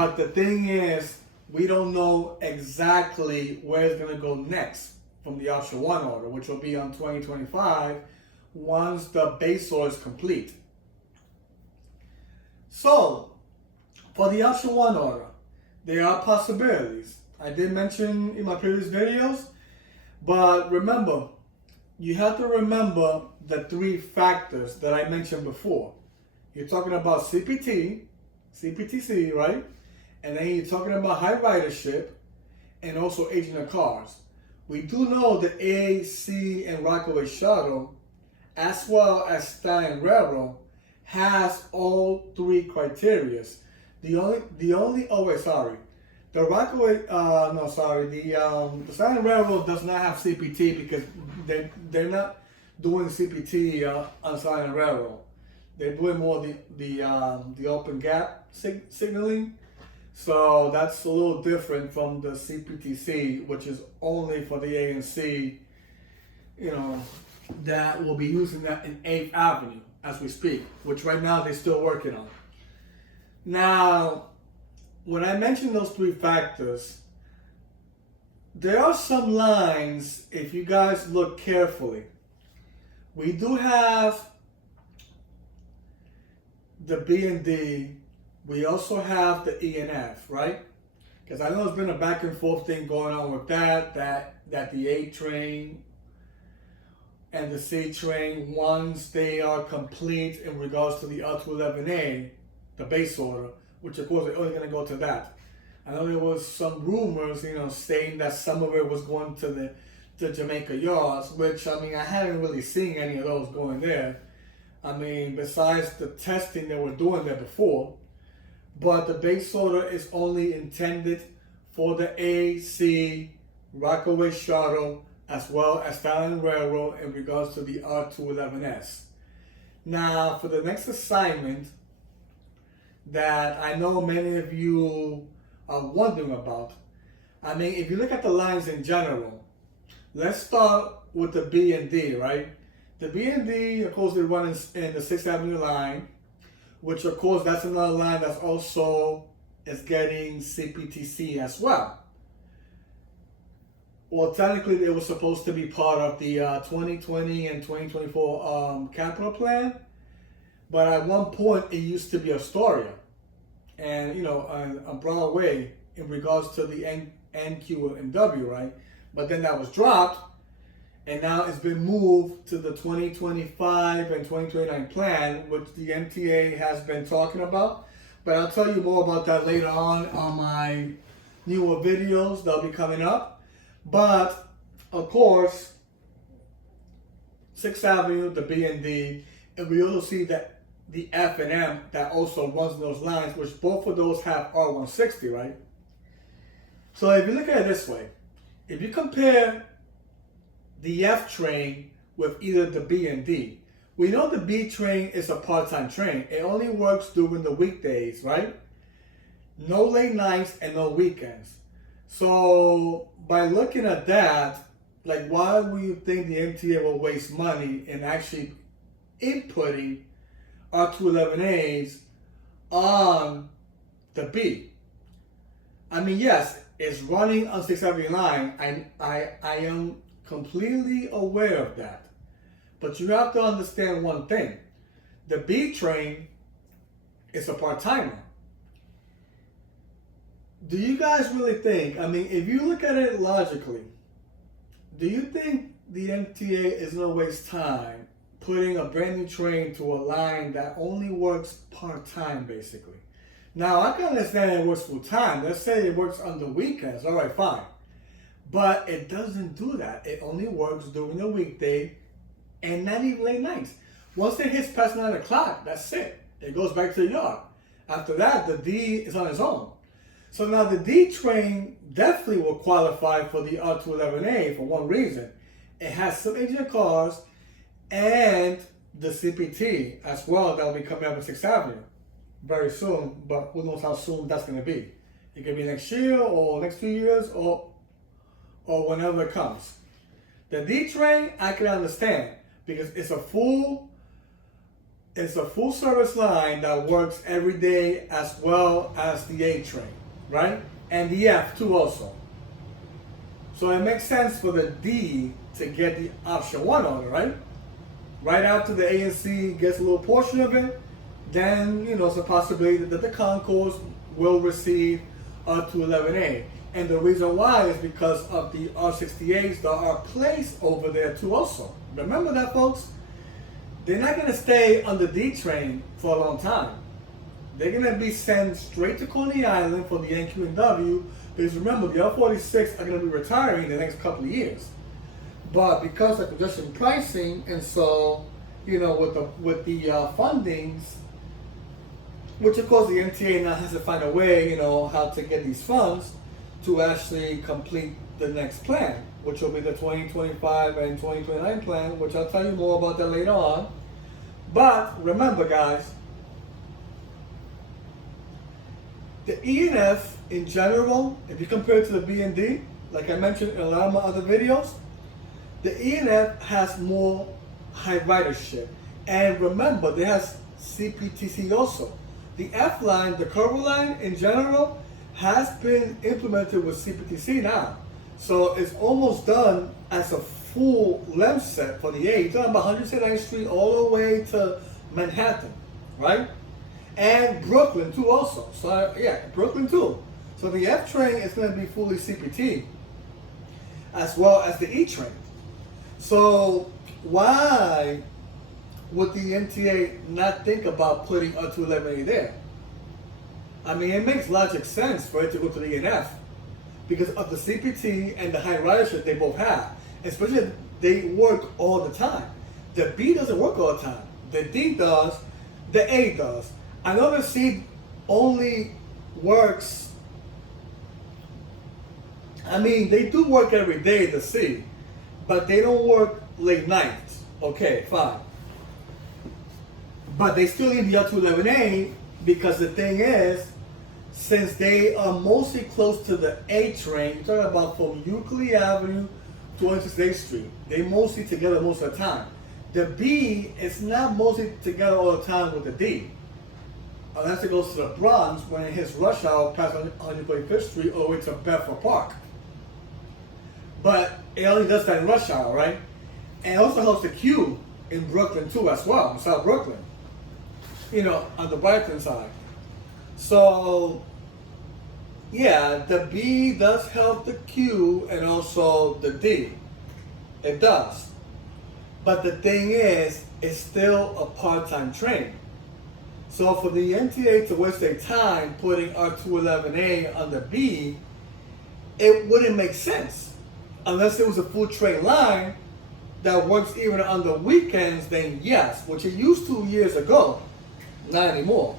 But the thing is, we don't know exactly where it's going to go next from the Option 1 order, which will be on 2025 once the base order is complete. So, for the Option 1 order, there are possibilities. I did mention in my previous videos, but remember, you have to remember the three factors that I mentioned before. You're talking about CPT, CPTC, right? And then you're talking about high ridership and also aging of cars. We do know that AAC and Rockaway Shuttle, as well as Staten Island Railroad, has all three criterias. The Staten Island Railroad does not have CPT because they're not doing CPT on Staten Island Railroad. They're doing more the open gap signaling. So that's a little different from the CPTC, which is only for the ANC, that will be using that in 8th Avenue as we speak, which right now they're still working on. Now, when I mention those three factors, there are some lines, if you guys look carefully. We do have the B and D. We also have the E and F, right? Because I know there's been a back and forth thing going on with that the A train and the C train, once they are complete in regards to the R211A, the base order, which of course they're only going to go to that. I know there was some rumors, saying that some of it was going to the Jamaica yards, which, I haven't really seen any of those going there. Besides the testing they were doing there before. But the base order is only intended for the AC, Rockaway Shuttle, as well as Staten Island Railroad in regards to the R211s. Now, for the next assignment that I know many of you are wondering about, if you look at the lines in general, let's start with the B and D, right? The B and D, of course, they run in the 6th Avenue line, which of course that's another line that's also is getting CPTC as well. Well, technically they were supposed to be part of the 2020 and 2024 capital plan, but at one point it used to be Astoria, and a Broadway in regards to the NQ and W, right? But then that was dropped. And now it's been moved to the 2025 and 2029 plan, which the MTA has been talking about. But I'll tell you more about that later on my newer videos that'll be coming up. But, of course, 6th Avenue, the B and D, and we also see that the F and M that also runs those lines, which both of those have R160, right? So if you look at it this way, if you compare the F train with either the B and D. We know the B train is a part-time train. It only works during the weekdays, right? No late nights and no weekends. So by looking at that, why would you think the MTA will waste money in actually inputting R211As on the B? Yes, it's running on 6th Avenue line. I am completely aware of that. But you have to understand one thing. The B train is a part-timer. Do you guys really think, if you look at it logically, do you think the MTA is going to waste time putting a brand new train to a line that only works part-time, basically? Now, I can understand it works full-time. Let's say it works on the weekends. All right, fine. But it doesn't do that. It only works during the weekday and not even late nights. Once it hits past 9 o'clock, that's it. It goes back to the yard. After that, the D is on its own. So now the D train definitely will qualify for the R211A for one reason. It has some aging cars and the CPT as well that will be coming up on 6th Avenue very soon, but who knows how soon that's going to be. It could be next year or next 2 years or whenever it comes. The D train, I can understand because it's a full It's a full service line that works every day as well as the A train, right? And the F too also. So it makes sense for the D to get the option 1 on it, right? Right after the A and C gets a little portion of it, then, it's a possibility that the Concourse will receive R211A. And the reason why is because of the R68s that are placed over there too also. Remember that, folks? They're not going to stay on the D train for a long time. They're going to be sent straight to Coney Island for the NQ and W, because remember, the R46 are going to be retiring in the next couple of years. But because of congestion pricing, and so, with the fundings, which of course the MTA now has to find a way, how to get these funds to actually complete the next plan, which will be the 2025 and 2029 plan, which I'll tell you more about that later on. But remember, guys, the E and F in general, if you compare it to the B and D, like I mentioned in a lot of my other videos, the E and F has more high ridership. And remember, they has CPTC also. The F line, the curve line in general, has been implemented with CPTC now. So it's almost done as a full length set for the A. You're talking about 179th Street all the way to Manhattan, right? And Brooklyn too also. So yeah, Brooklyn too. So the F train is going to be fully CPT, as well as the E train. So why would the MTA not think about putting R211A there? I mean, it makes logic sense for it to go to the E and F because of the CPT and the high ridership they both have. Especially if they work all the time. The B doesn't work all the time. The D does, the A does. I know the C only works, I mean, they do work every day, the C, but they don't work late nights. Okay, fine. But they still need the R211A because the thing is, since they are mostly close to the A train, you're talking about from Euclid Avenue to 168th Street, they mostly together most of the time. The B is not mostly together all the time with the D. Unless it goes to the Bronx when it hits rush hour past 145th Street all the way to Bedford Park. But it only does that in rush hour, right? And it also helps the Q in Brooklyn too as well, in South Brooklyn. On the Brighton side. So, yeah, the B does help the Q and also the D. It does. But the thing is, it's still a part-time train. So for the MTA to waste their time putting R211A on the B, it wouldn't make sense. Unless it was a full train line that works even on the weekends, then yes, which it used to years ago. Not anymore.